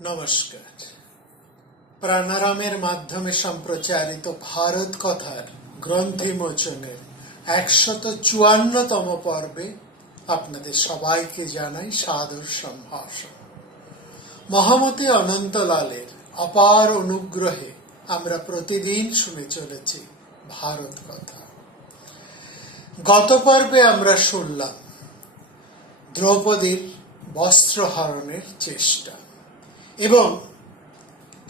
নমস্কার। প্রাণারামের মাধ্যমে সম্প্রচারিত ভারত কথার গ্রন্থিমোচনের একশত চুয়ান্নতম পর্বে আপনাদের সবাইকে জানাই সাদর সম্ভাষণ। মহামতি অনন্তলালের অপার অনুগ্রহে আমরা প্রতিদিন শুনে চলেছি ভারত কথা। গত পর্বে আমরা শুনলাম দ্রৌপদীর বস্ত্রহরণের চেষ্টা। এবং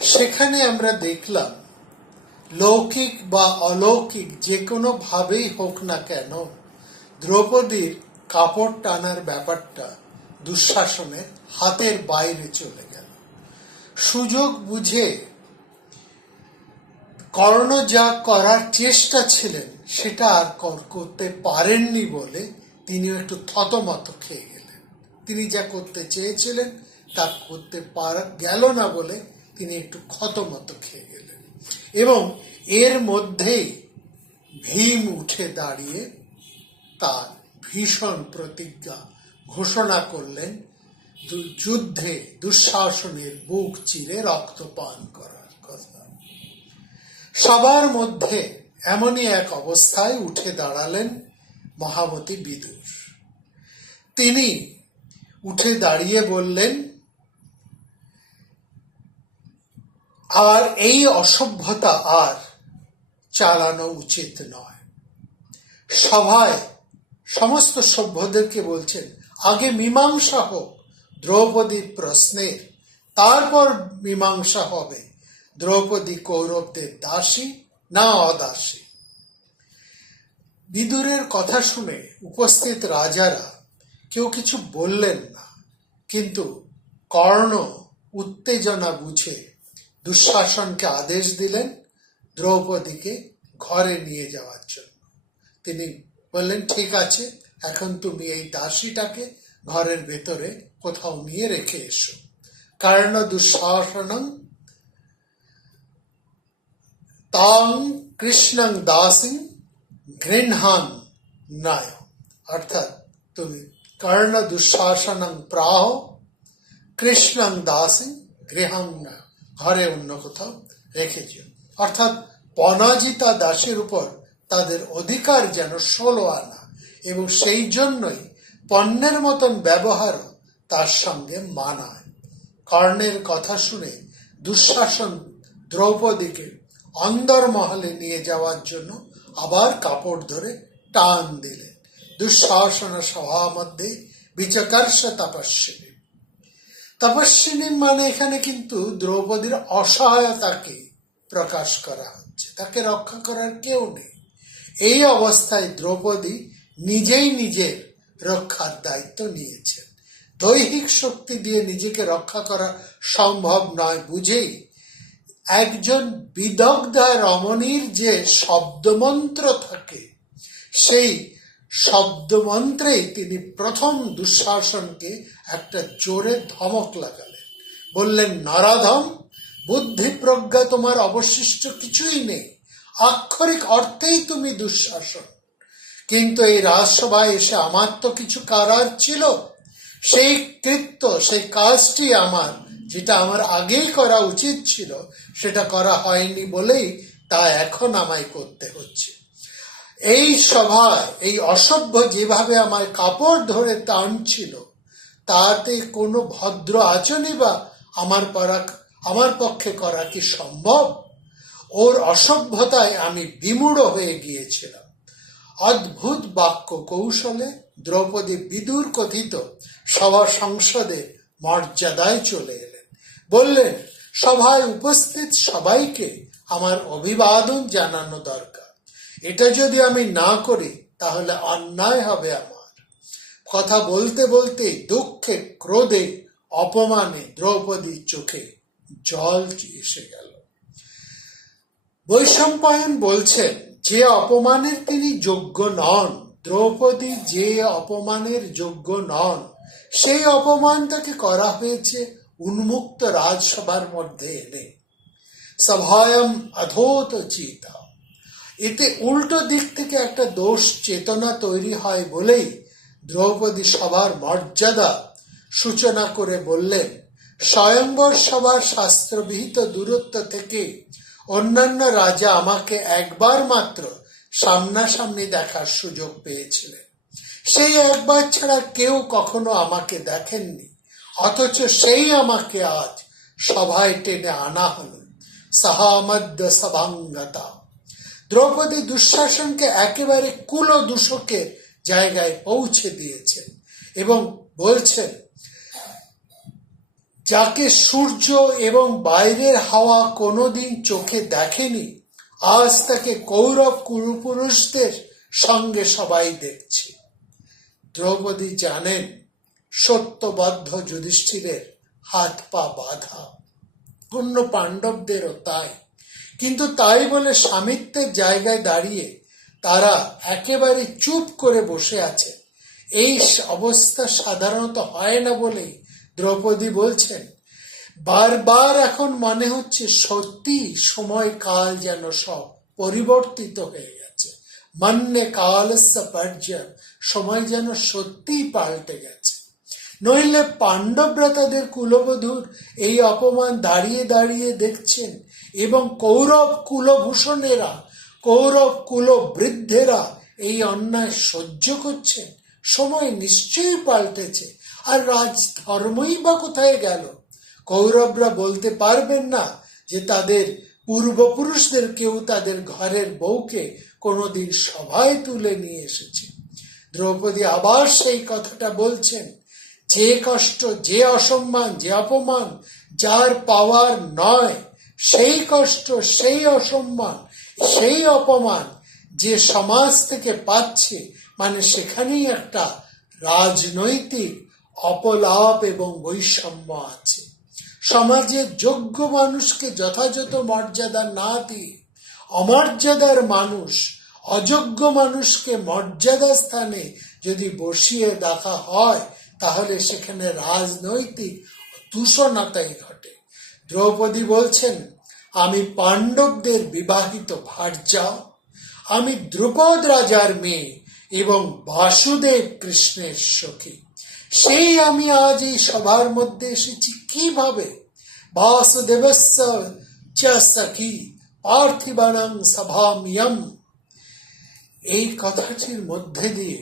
সেখানে আমরা দেখলাম, লৌকিক বা অলৌকিক, যে কোনো ভাবেই হোক না কেন, দ্রৌপদীর কাপড় টানার ব্যাপারটা দুঃশাসনের হাতের বাইরে চলে গেল। সুযোগ বুঝে কর্ণ যা করার চেষ্টা ছিলেন, সেটা আর কর- করতে পারেননি বলে তিনি একটু থতমত খেয়ে গেলেন। তিনি যা করতে চেয়েছিলেন তা করতে পারা গেল না বলে তিনি একটু ক্ষতমত খেয়ে গেলেন। এবং এর মধ্যেই ভীম উঠে দাঁড়িয়ে তার ভীষণ প্রতিজ্ঞা ঘোষণা করলেন যুদ্ধে দুঃশাসনের বুক চিরে রক্তপান করার কথা। সবার মধ্যে এমনই এক অবস্থায় উঠে দাঁড়ালেন মহামতি বিদুর। তিনি উঠে দাঁড়িয়ে বললেন আর এই অসভ্যতা আর চালানো উচিত নয়। সভায় সমস্ত সভ্যদেরকে বলছেন, আগে মীমাংসা হোক দ্রৌপদীর প্রশ্নের, তারপর মীমাংসা হবে। দ্রৌপদী কৌরবদের দাসী না অদাসী? বিদুরের কথা শুনে উপস্থিত রাজারা কেউ কিছু বললেন না, কিন্তু কর্ণ উত্তেজনা বুঝে দুঃশাসনকে আদেশ দিলেন দ্রৌপদীকে ঘরে নিয়ে যাওয়ার জন্য। তিনি বললেন, ঠিক আছে, এখন তুমি এই দাসীটাকে ঘরের ভেতরে কোথাও নিয়ে রেখে এসো। কারণ দুঃশাসনম তাং কৃষ্ণং দাসী গৃহান নায়। অর্থাৎ তুমি কর্ণ দুঃশাসনং প্রাহ কৃষ্ণং দাসী গৃহাং নায়। ঘরে অন্য কোথাও রেখেছ। অর্থাৎ পনাজিতা দাসের উপর তাদের অধিকার যেন ষোলো আনা এবং সেই জন্যই পণ্যের মতন ব্যবহারও তার সঙ্গে মানায়। কর্ণের কথা শুনে দুঃশাসন দ্রৌপদীকে অন্দরমহলে নিয়ে যাওয়ার জন্য আবার কাপড় ধরে টান দিলেন। দুঃশাসন সভা মধ্যে বিচকর্ষ তপস্বিনী তপস্বিনী মানে এখানে কিন্তু দ্রৌপদীর অসহায়তাকে প্রকাশ করা হচ্ছে। তাকে রক্ষা করার কেউ নেই। এই অবস্থায় দ্রৌপদী নিজেই নিজের রক্ষার দায়িত্ব নিয়েছেন। দৈহিক শক্তি দিয়ে নিজেকে রক্ষা করা সম্ভব নয় বুঝেই একজন বিদগ্ধা রমণীর যে শব্দমন্ত্র থাকে, সেই শব্দমন্ত্রেই তিনি প্রথম দুঃশাসনকে একটা জোরে ধমক লাগালেন। বললেন, নারাধম বুদ্ধি প্রজ্ঞা তোমার অবশিষ্ট কিছুই নেই। আক্ষরিক অর্থেই তুমি দুঃশাসন। কিন্তু এই রাজসভায় এসে আমার তো কিছু করার ছিল। সেই কৃত্য, সেই কাজটি আমার, যেটা আমার আগেই করা উচিত ছিল, সেটা করা হয়নি বলেই তা এখন আমায় করতে হচ্ছে। এই সভায়, এই অসভ্য যেভাবে আমায় কাপড় ধরে টানছিল তাতে কোনো ভদ্র আচরণই বা আমার পরা, আমার পক্ষে করা কি সম্ভব? ওর অসভ্যতায় আমি বিমূঢ় হয়ে গিয়েছিলাম। অদ্ভুত বাক্য কৌশলে দ্রৌপদী বিদুর কথিত সভা সংসদে মর্যাদায় চলে এলেন। বললেন, সভায় উপস্থিত সবাইকে আমার অভিবাদন জানানো দরকার। এটা যদি আমি না করি, তাহলে অন্যায় হবে আমার। কথা বলতে বলতে দুঃখে ক্রোধে, অপমানে দ্রৌপদীর চোখে জল এসে গেল। বৈশম্পায়ন বলছেন যে অপমানের তিনি যোগ্য নন, দ্রৌপদী যে অপমানের যোগ্য নন, সেই অপমান তাকে করা হয়েছে উন্মুক্ত রাজসভার মধ্যে এনে। সভয়ম অধোত চিতা। এতে উল্টো দিক থেকে একটা দোষ চেতনা তৈরি হয় বলেই দ্রৌপদী সবার মর্যাদা সূচনা করে বললেন স্বয়ংবর সভার শাস্ত্রবিহিত দূরত্ব থেকে অন্যান্য রাজা আমাকে একবার মাত্র সামনাসামনি দেখার সুযোগ পেয়েছিলেন। সেই একবার ছাড়া কেউ কখনো আমাকে দেখেননি, অথচ সেই আমাকে আজ সভায় টেনে আনা হলো। সাহামদ্য সভাঙ্গতা। দ্রৌপদী দুঃশাসনকে একেবারে কুল দূষকের জায়গায় পৌঁছে দিয়েছেন এবং বলছেন যাকে সূর্য এবং বাইরের হাওয়া কোনোদিন চোখে দেখেনি, আজ তাকে কৌরব কুরুপুরুষদের সঙ্গে সবাই দেখছে। দ্রৌপদী জানেন, সত্যবদ্ধ যুধিষ্ঠিরের হাত পা বাঁধা। অন্য পাণ্ডবদেরও তাই। কিন্তু তাই বলে স্বামিত্বের জায়গায় দাঁড়িয়ে তারা একেবারে চুপ করে বসে আছে। এই অবস্থা সাধারণত হয় না বলেই দ্রৌপদী বলছেন, বারবার এখন মনে হচ্ছে সত্যি সময় কাল যেন সব পরিবর্তিত হয়ে গেছে। মান্যে কালস্য পর্যায় সময় যেন সত্যিই পাল্টে গেছে। নইলে পাণ্ডবরা তাদের কুলবধূর এই অপমান দাঁড়িয়ে দাঁড়িয়ে দেখছেন এবং কৌরব কুলভূষণেরা, কৌরব কুল বৃদ্ধেরা এই অন্যায় সহ্য করছেন। সময় নিশ্চয়ই পাল্টেছে। আর রাজ ধর্মই বা কোথায় গেল? কৌরবরা বলতে পারবেন না যে তাদের পূর্বপুরুষদের কেউ তাদের ঘরের বউকে কোনোদিন সভায় তুলে নিয়ে এসেছে। দ্রৌপদী আবার সেই কথাটা বলছেন, যে কষ্ট, যে অসম্মান, যে অপমান, যার পাওয়ার নয়, সেই কষ্ট, সেই অসম্মান, সেই অপমান যে সমাজ থেকে পাচ্ছে মানে সেখানেই একটা রাজনৈতিক অপলাপ এবং বৈষম্য আছে। সমাজে যোগ্য মানুষকে যথাযথ মর্যাদা না দিয়ে অমর্যাদার মানুষ অযোগ্য মানুষকে মর্যাদা স্থানে যদি বসিয়ে দেখা হয়, তাহলে সেখানে রাজনৈতিক দূষণতাই ঘটে। দ্রৌপদী বলছেন, আমি পাণ্ডবদের বিবাহিত ভার্যা, আমি দ্রুপদ রাজার মেয়ে এবং বাসুদেব কৃষ্ণের সখী। সেই আমি আজ এই সভার মধ্যে এসেছি। কীভাবে? সখী পার্থিবাণং সভামিয়ম এই কথাটির মধ্যে দিয়ে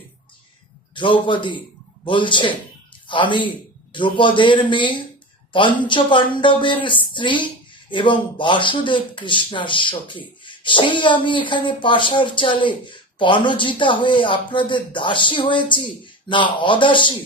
দ্রৌপদী বলছেন, আমি দ্রুপদের মেয়ে, পঞ্চপাণ্ডবের স্ত্রী এবং বাসুদেব কৃষ্ণার সখী। সেই আমি এখানে পাশার চালে পনজিতা হয়ে আপনাদের দাসী হয়েছি না অদাসী?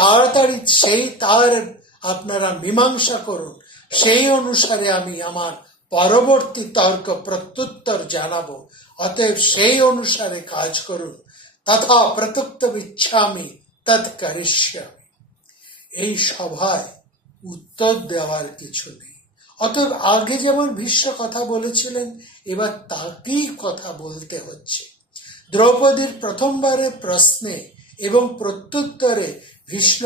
তাড়াতাড়ি সেই তার আপনারা মীমাংসা করুন। সেই অনুসারে আমি আমার পরবর্তী তর্ক প্রত্যুত্তর জানাব। অতএব সেই অনুসারে কাজ করুন। তথা প্রত্যুক্ত ইচ্ছামি তৎ করিষ্যামি। এই সভায় উত্তর দেওয়ার কিছু নেই। অতএব আগে যেমন ভীষ্ম কথা বলেছিলেন, এবার তাকেই কথা বলতে হচ্ছে। দ্রৌপদীর প্রথমবারের প্রশ্নে এবং প্রত্যুত্তরে ভীষ্ম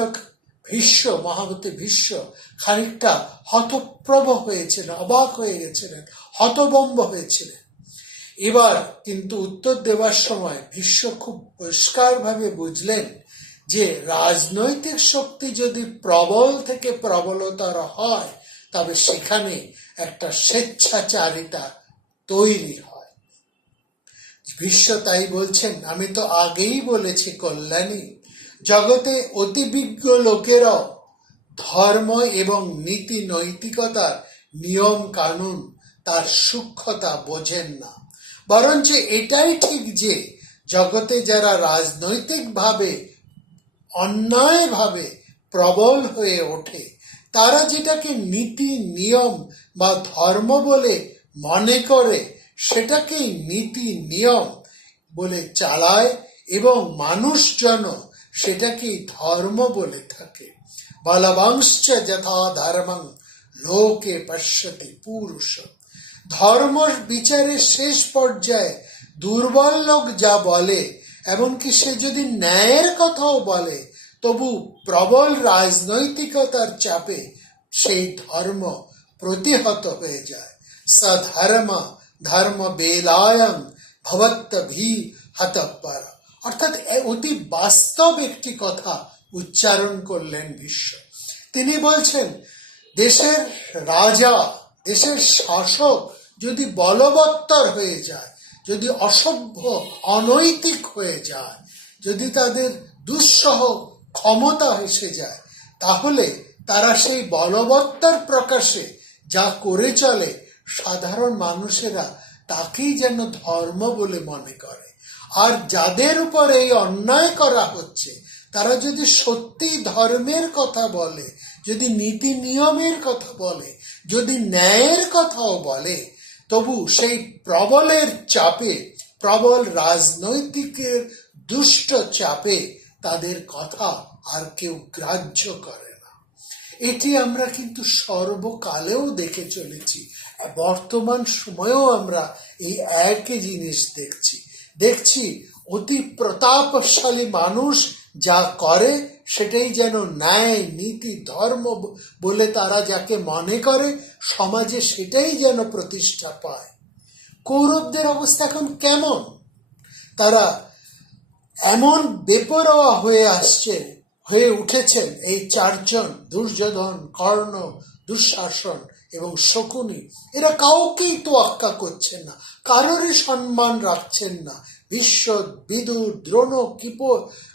ভীষ্ম, মহাবতী ভীষ্ম, খানিকটা হতপ্রভ হয়েছিলেন, অবাক হয়ে গেছিলেন, হতবম্ব হয়েছিলেন। এবার কিন্তু উত্তর দেওয়ার সময় ভীষ্ম খুব পরিষ্কারভাবে বুঝলেন যে রাজনৈতিক শক্তি যদি প্রবল থেকে প্রবলতর হয়, তবে সেখানে একটা স্বেচ্ছাচারিতা তৈরি হয়। বিশ্ব তাই বলছেন, আমি তো আগেই বলেছি কল্যাণী জগতে অতিবিজ্ঞ লোকেরাও ধর্ম এবং নীতি নৈতিকতার নিয়ম কানুন তার সূক্ষ্মতা বোঝেন না। বরঞ্চ এটাই ঠিক যে জগতে যারা রাজনৈতিকভাবে, অন্যায়ভাবে প্রবল হয়ে ওঠে, তারা যেটাকে নীতি, নিয়ম বা ধর্ম বলে মনে করে, সেটাকেই নীতি, নিয়ম বলে চালায় এবং মানুষজন সেটাকেই ধর্ম বলে থাকে? বলবংশ যথা ধর্মং লোকে পশ্যতি পুরুষ। ধর্ম বিচারের শেষ পর্যায়ে দুর্বল লোক যা বলে, এমনকি সে যদি ন্যায়ের কথাও বলে, তবু প্রবল রাজনৈতিকতার চাপে সেই ধর্ম প্রতিহত হয়ে যায়। সধর্ম ধর্ম বেলায়ং ভবত্ত ভি হতপর। অর্থাৎ অতি বাস্তব একটি কথা উচ্চারণ করলেন বিশ্ব। তিনি বলছেন, দেশের রাজা, দেশের শাসক যদি বলবত্তর হয়ে যায়, যদি অসভ্য, অনৈতিক হয়ে যায়, যদি তাদের দুঃসহ ক্ষমতা এসে যায়, তাহলে তারা সেই বলবত্তর প্রকাশে যা করে চলে, সাধারণ মানুষেরা তাকেই যেন ধর্ম বলে মনে করে। আর যাদের উপর এই অন্যায় করা হচ্ছে, তারা যদি সত্যি ধর্মের কথা বলে, যদি নীতি নিয়মের কথা বলে, যদি ন্যায়ের কথাও বলে, তবু সেই প্রবলের চাপে, প্রবল রাজনৈতিকের দুষ্ট চাপে তাদের কথা আর কেউ গ্রাহ্য করে না। এটি আমরা কিন্তু সর্বকালেও দেখে চলেছি। বর্তমান সময়েও আমরা এই একই জিনিস দেখছি। দেখছি অতি প্রতাপশালী মানুষ যা করে, সেটাই যেন ন্যায়, নীতি, ধর্ম বলে তারা যাকে মনে করে, সমাজে সেটাই যেন প্রতিষ্ঠা পায়। কৌরবদের অবস্থা এখন কেমন? তারা এমন বেপরোয়া হয়ে আসছে, হয়ে উঠেছেন এই চারজন দুর্যোধন, কর্ণ, দুঃশাসন। এবং শকুনি, এরা কাউকেই তোয়াক্কা করছেন না, কারোরই সম্মান রাখছেন না। বিশ্ব বিদুর দ্রোণ, কৃপ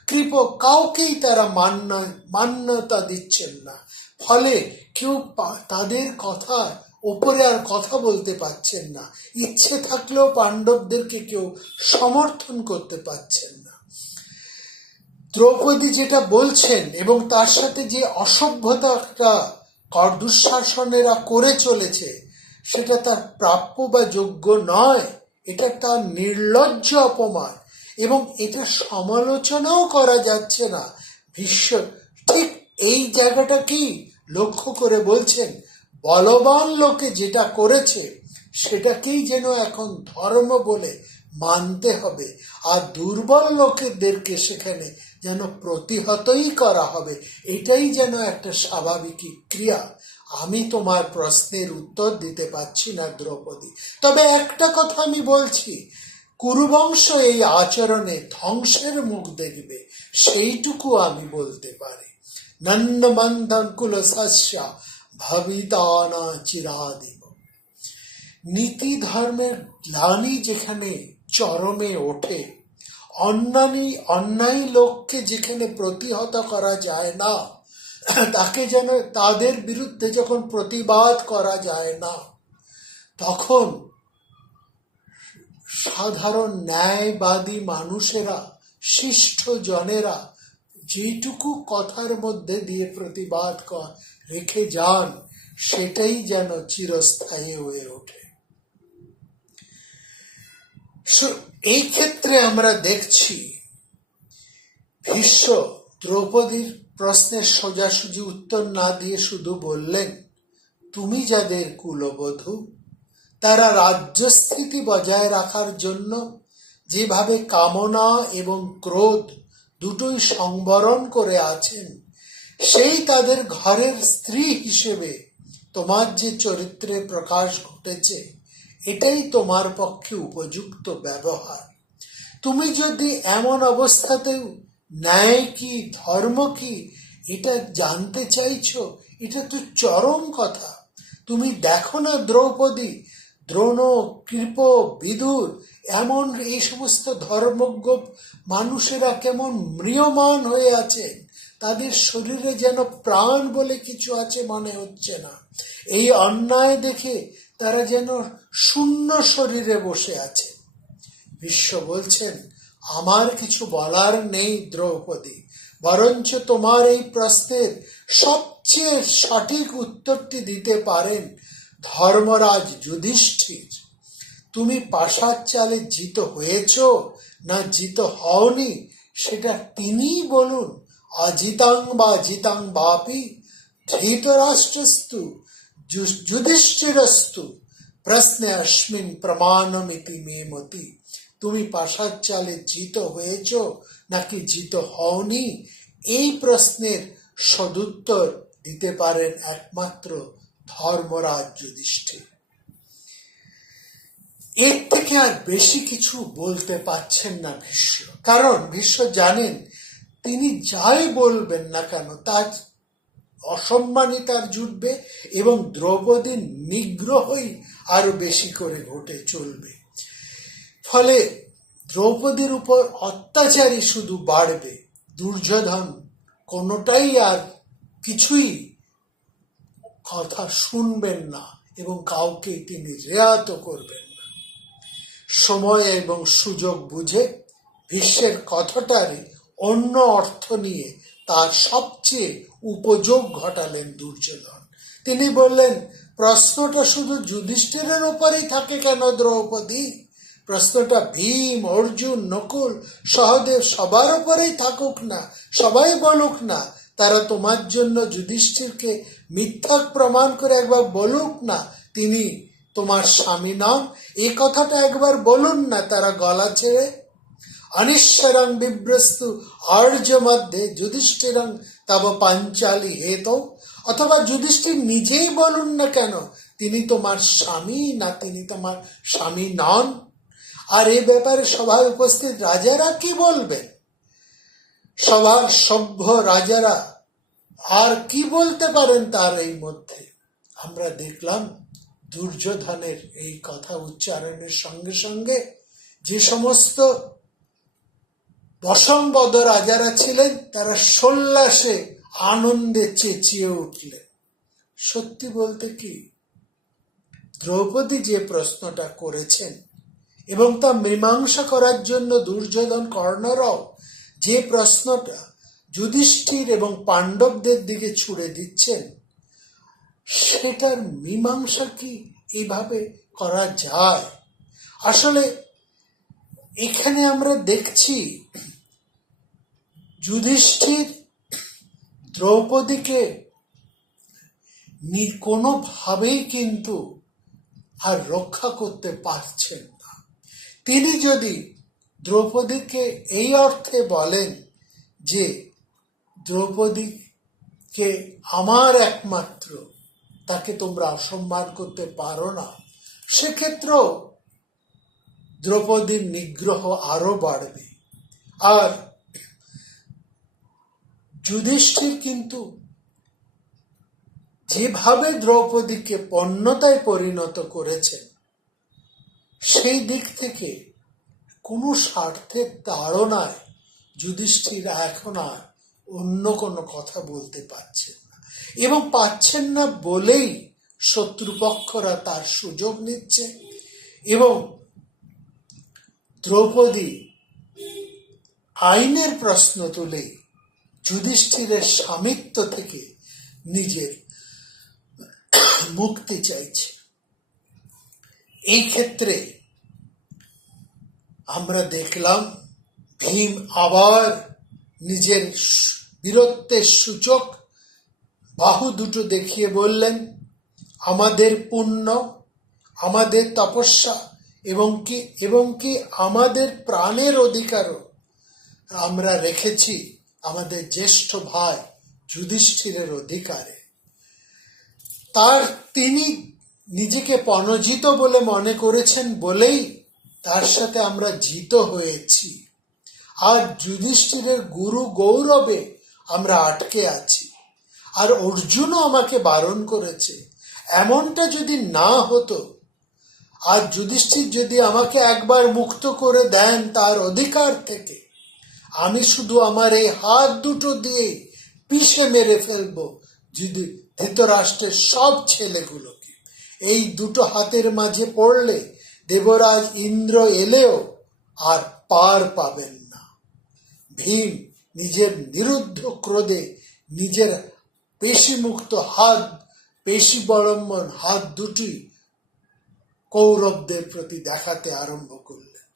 কৃপ কাউকেই তারা মান্য, মান্যতা দিচ্ছেন না। ফলে কেউ তাদের কথা ওপরে আর কথা বলতে পারছেন না। ইচ্ছে থাকলেও পাণ্ডবদেরকে কেউ সমর্থন করতে পারছেন না। দ্রৌপদী যেটা বলছেন এবং তার সাথে যে অসভ্যতাটা কর দুঃশাসনেরা করে চলেছে, সেটা তার প্রাপ্য বা যোগ্য নয়। এটা তার নির্লজ্জ অপমান। এবং এটা সমালোচনাও করা যাচ্ছে না। বিশ্ব ঠিক এই জায়গাটা কি? লক্ষ্য করে বলছেন, বলবান লোকে যেটা করেছে, সেটাকেই যেন এখন ধর্ম বলে মানতে হবে। আর দুর্বল লোকেদেরকে সেখানে যেন প্রতিহতই করা হবে। এটাই যেন একটা স্বাভাবিক ক্রিয়া। আমি তোমার প্রশ্নের উত্তর দিতে পারছি না, দ্রৌপদী। তবে একটা কথা আমি বলছি, কুরুবংশ এই আচরণে ধ্বংসের মুখ দেখবে, সেইটুকু আমি বলতে পারি। নন্দমন্দন কুল সস্যা ভবিতানা চিরাদিব। নীতি ধর্মের গ্লানি যেখানে চরমে ওঠে অন্যানী অন্যায় লোককে যেখানে প্রতিহত করা যায় না, তাকে যেন তাদের বিরুদ্ধে যখন প্রতিবাদ করা যায় না, তখন সাধারণ ন্যায়বাদী মানুষেরা, শিষ্ট জনেরা যেটুকু কথার মধ্যে দিয়ে প্রতিবাদ রেখে যান, সেটাই যেন চিরস্থায়ী হয়ে ওঠে। এই ক্ষেত্রে আমরা দেখছি ভীষ্ম দ্রৌপদীর প্রশ্নের সোজাসুজি উত্তর না দিয়ে শুধু বললেন, তুমি যাদের কুলবধূ, তারা রাজ্যস্থিতি বজায় রাখার জন্য যেভাবে কামনা এবং ক্রোধ দুটোই সংবরণ করে আছেন, সেই তাদের ঘরের স্ত্রী হিসেবে তোমার যে চরিত্রে প্রকাশ ঘটেছে এটাই তোমার পক্ষে উপযুক্ত ব্যবহার। তুমি যদি এমন অবস্থাতেও ন্যায় কি, ধর্ম কি, এটা জানতে চাইছো, এটা তো চরম কথা। তুমি দেখো না দ্রৌপদী, দ্রোণ, কৃপ, বিদুর, এমন এই সমস্ত ধর্মজ্ঞ মানুষেরা কেমন ম্রিয়মান হয়ে আছে তাদের শরীরে যেন প্রাণ বলে কিছু আছে মনে হচ্ছে না। এই অন্যায় দেখে তারা যেন শূন্য শরীরে বসে আছে। বিশ্ব বলছেন, আমার কিছু বলার নেই দ্রৌপদী। বরঞ্চ তোমার এই প্রশ্নের সবচেয়ে সঠিক উত্তরটি দিতে পারেন ধর্মরাজ যুধিষ্ঠির। তুমি পাশার চালে জিত হয়েছ না জিত হওনি, সেটা তিনিই বলুন। অজিতাং বা জিতাং বাপি, ধৃতরাষ্ট্রস্তু, যুধিষ্ঠিরস্তু। প্রশ্নে অস্মিন প্রমাণমিতি মে মতি তুমি পাশার চালে জিত হয়েছ নাকি জিত হওনি এই প্রশ্নের সদুত্তর দিতে পারেন একমাত্র ধর্মরাজ যুধিষ্ঠির। এর থেকে আর বেশি কিছু বলতে পারছেন না ভীষ্ম। কারণ ভীষ্ম জানেন, তিনি যাই বলবেন না কেন, তার অসম্মানিতার জুটবে এবং দ্রৌপদীর নিগ্রহই আরও বেশি করে ঘটে চলবে। ফলে দ্রৌপদীর উপর অত্যাচারই শুধু বাড়বে, দুর্যোধন কোনোটাই আর কিছুই কথা শুনবেন না এবং কাউকে তিনি রেয়াত করবেন না। সময় এবং সুযোগ বুঝে বিশ্বের কথাটারই অন্য অর্থ নিয়ে তার সবচেয়ে উপযোগ ঘটালেন দুর্যোধন। তিনি বললেন প্রশ্নটা শুধু যুধিষ্ঠিরের ওপরেই থাকে কেন, দ্রৌপদী? প্রশ্নটা ভীম, অর্জুন, নকুল, সহদেব সবার ওপরেই থাকুক না, সবাই বলুক না, তারা তোমার জন্য যুধিষ্ঠিরকে মিথ্যক প্রমাণ করে একবার বলুক না, তিনি তোমার স্বামী নন। এই কথাটা একবার বলুন না তারা গলা ছেড়ে। অনিশ্বরং বিভ্রস্তু আর্য মধ্যে যুধিষ্ঠিরং তব পাঞ্চালি হেত। অথবা যুধিষ্ঠির নিজেই বলুন না কেন, তিনি তোমার স্বামী না তিনি তোমার স্বামী নন? আর এ ব্যাপারে সভায় উপস্থিত রাজারা কি বলবেন? সবার সভ্য রাজারা আর কি বলতে পারেন তার এই মধ্যে? আমরা দেখলাম দুর্যোধনের এই কথা উচ্চারণের সঙ্গে সঙ্গে যে সমস্ত বসম্বদ রাজারা ছিলেন, তারা সোল্লাসে আনন্দে চেঁচিয়ে উঠলেন সত্যি বলতে কি, দ্রৌপদী যে প্রশ্নটা করেছেন এবং তা মীমাংসা করার জন্য দুর্যোধন কর্ণরাও যে প্রশ্নটা যুধিষ্ঠির এবং পাণ্ডবদের দিকে ছুড়ে দিচ্ছেন, সেটার মীমাংসা কি এভাবে করা যায়? আসলে এখানে আমরা দেখছি, যুধিষ্ঠির দ্রৌপদীকে কোনোভাবেই কিন্তু আর রক্ষা করতে পারছেন না। তিনি যদি দ্রৌপদীকে এই অর্থে বলেন যে দ্রৌপদীকে আমার একমাত্র, তাকে তোমরা অসম্মান করতে পারো না, সেক্ষেত্রেও দ্রৌপদীর নিগ্রহ আরও বাড়বে। আর যুধিষ্ঠির কিন্তু যেভাবে দ্রৌপদীকে পণ্যতায় পরিণত করেছেন সেই দিক থেকে কোনো স্বার্থের তাড়নায় যুধিষ্ঠির এখন আর অন্য কোনো কথা বলতে পারছেন না। এবং পাচ্ছেন না বলেই শত্রুপক্ষরা তার সুযোগ নিচ্ছে এবং দ্রৌপদী আইনের প্রশ্ন তুলে যুধিষ্ঠিরের স্বামিত্ব থেকে নিজের মুক্তি চাইছে। এই ক্ষেত্রে আমরা দেখলাম, ভীম আবার নিজের বীরত্বের সূচক বাহু দুটো দেখিয়ে বললেন, আমাদের পুণ্য, আমাদের তপস্যা এবং কি এবং কি আমাদের প্রাণের অধিকারও আমরা রেখেছি। আমাদের জ্যেষ্ঠ ভাই যুধিষ্ঠিরের অধিকারে। তার তিনি নিজেকে পনজিত বলে মনে করেছেন বলেই তার সাথে আমরা জিত হয়েছি। আর যুধিষ্ঠিরের গুরু গৌরবে আমরা আটকে আছি। আর অর্জুনও আমাকে বারণ করেছে, এমনটা যদি না হতো, আর যুধিষ্ঠির যদি আমাকে একবার মুক্ত করে দেন তার অধিকার থেকে আমি শুধু আমার এই হাত দুটো দিয়ে পিষে মেরে ফেলব যদি ধৃতরাষ্ট্রের সব ছেলেগুলোকে। এই দুটো হাতের মাঝে পড়লে দেবরাজ ইন্দ্র এলেও আর পার পাবেন না। ভীম নিজের নিরুদ্ধ ক্রোধে নিজের পেশিমুক্ত হাত পেশি বলম্বন হাত দুটি কৌরবদের প্রতি দেখাতে আরম্ভ করলেন।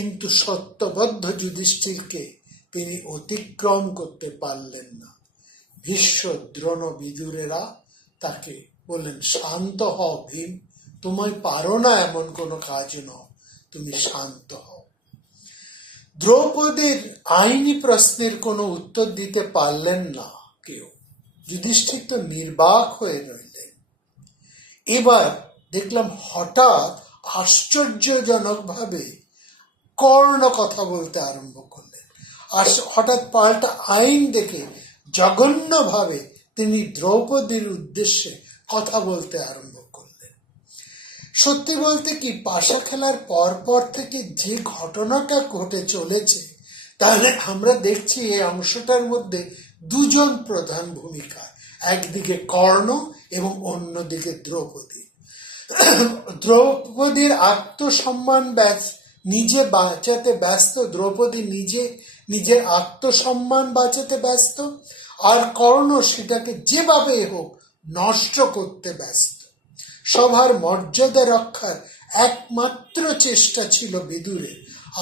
কিন্তু সত্যবদ্ধ যুধিষ্ঠিরকে তিনি অতিক্রম করতে পারলেন না। ভীষ্ম দ্রোণ বিদুরেরা তাকে বললেন, শান্ত হও ভীম তুমি পারো না এমন কোনো কাজ নও, তুমি শান্ত হও। দ্রৌপদীর আইনি প্রশ্নের কোনো উত্তর দিতে পারলেন না কেউ। যুধিষ্ঠির তো নির্বাক হয়ে রইলেন। এবার দেখলাম হঠাৎ আশ্চর্যজনকভাবে কর্ণ কথা বলতে আরম্ভ করলেন। আর হঠাৎ পাল্টা আইন দেখে জঘন্যভাবে তিনি দ্রৌপদীর উদ্দেশ্যে কথা বলতে আরম্ভ করলেন। সত্যি বলতে কি পাশা খেলার পর পর থেকে যে ঘটনাটা ঘটে চলেছে, তাহলে আমরা দেখছি এই অংশটার মধ্যে দুজন প্রধান ভূমিকা, একদিকে কর্ণ এবং অন্যদিকে দ্রৌপদী। দ্রৌপদীর আত্মসম্মান ব্যাস নিজে বাঁচাতে ব্যস্ত, দ্রৌপদী নিজে নিজের আত্মসম্মান বাঁচাতে ব্যস্ত, আর কর্ণ সেটাকে যেভাবে হোক নষ্ট করতে ব্যস্ত। সভার মর্যাদা রক্ষার একমাত্র চেষ্টা ছিল বিদুরে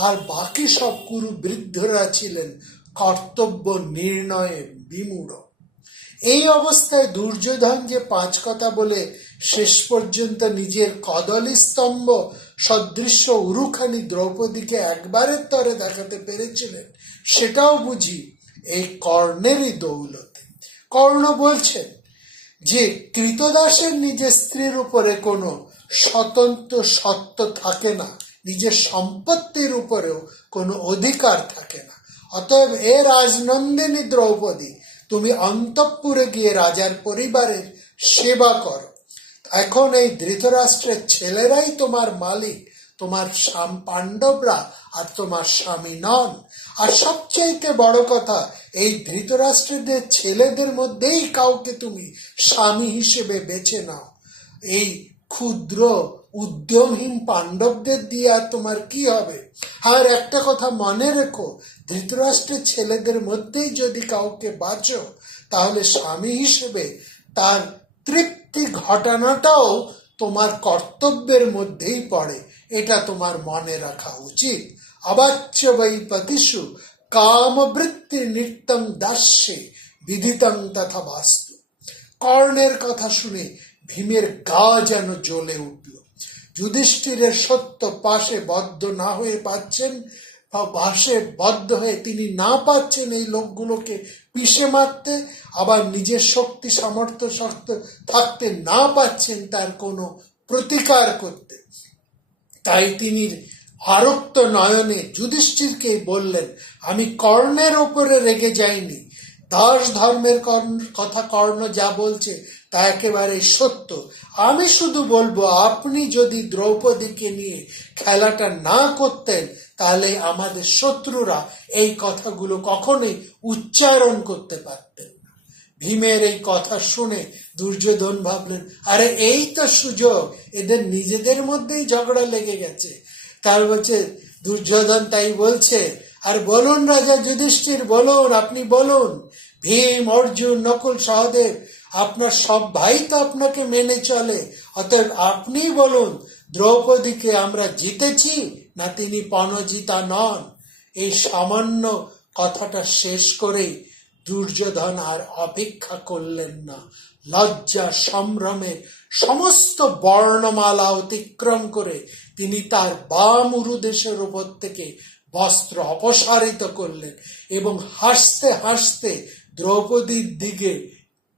আর বাকি সব কুরু বৃদ্ধরা ছিলেন কর্তব্য নির্ণয়ে বিমূঢ়। এই অবস্থায় দুর্যোধন যে পাঁচ কথা বলে শেষ পর্যন্ত নিজের কদলী স্তম্ভ সদৃশ্য উরুখানি দ্রৌপদীকে একবারের তরে দেখাতে পেরেছিলেন, সেটাও বুঝি এই কর্ণেরই দৌলতে। কর্ণ বলছেন যে কৃতদাসের নিজের স্ত্রীর উপরে কোনো স্বতন্ত্র সত্য থাকে না, নিজের সম্পত্তির উপরেও কোনো অধিকার থাকে না। অতএব এ রাজনন্দিনী দ্রৌপদী, তুমি অন্তঃপুরে গিয়ে রাজার পরিবারের সেবা করো। এখন এই ধৃতরাষ্ট্রের ছেলেরাই তোমার মালিক, তোমার পাণ্ডবরা আর তোমার স্বামী নন। আর সবচাইতে বড় কথা, এই ধৃতরাষ্ট্রদের ছেলেদের মধ্যেই কাউকে তুমি স্বামী হিসেবে বেছে নাও। এই ক্ষুদ্র, উদ্যমহীন পাণ্ডবদের দিয়ে আর তোমার কি হবে? আর একটা কথা মনে রেখো, ধৃতরাষ্ট্রের ছেলেদের মধ্যেই যদি কাউকে বাঁচো, তাহলে স্বামী হিসেবে তার তৃপ্তি ঘটানোটাও তোমার কর্তব্যের মধ্যেই পড়ে। এটা তোমার মনে রাখা উচিত। অবাচ্য বৈ পতিষু কামবৃত্তি নিত্যম দাস্যে বিদিতং তথা বাস্তু। কর্ণের কথা শুনে ভীমের গা যেন জ্বলে উঠল। যুধিষ্ঠিরের সত্য পাশে বদ্ধ না হয়ে পাচ্ছেন পাশে বদ্ধ হয়ে তিনি না পাচ্ছেন এই লোকগুলোকে পিষে মারতে, আবার নিজের শক্তি, সামর্থ্য শক্ত থাকতে না পাচ্ছেন তার কোনো প্রতিকার করতে। তাই তিনি আরক্ত নয়নে যুধিষ্ঠিরকে বললেন, আমি কর্ণের ওপরে রেগে যাইনি। দাস ধর্মের কথা কর্ণ যা বলছে তা একেবারে সত্য। আমি শুধু বলব, আপনি যদি দ্রৌপদীকে নিয়ে খেলাটা না করতেন, তাহলে আমাদের শত্রুরা এই কথাগুলো কখনোই উচ্চারণ করতে পারতেন ভীমের এই কথা শুনে দুর্যোধন ভাবলেন, আরে, এই তো সুযোগ, এদের নিজেদের মধ্যেই ঝগড়া লেগে গেছে। তার বলছে, দুর্যোধন তাই বলছে আর বলুন রাজা যুধিষ্ঠির, বলুন, আপনি বলুন, ভীম, অর্জুন, নকুল, সহদেব, আপনার সব ভাই তো আপনাকে মেনে চলে, অতএব আপনি বলুন, দ্রৌপদীকে আমরা জিতেছি না তিনি পণজিতা নন? এই সামান্য কথাটা শেষ করেই দুর্যোধন আর অপেক্ষা করলেন না। লজ্জা, সম্ভ্রমে সমস্ত বর্ণমালা অতিক্রম করে তিনি তার বাম উরুদেশের উপর থেকে বস্ত্র অপসারিত করলেন এবং হাসতে হাসতে দ্রৌপদীর দিকে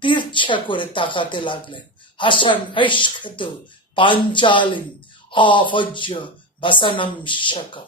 তীর্ছা করে তাকাতে লাগলেন। হাসান ঐষ্কত পাঞ্চালিম অভজ্য বাসানাম শকম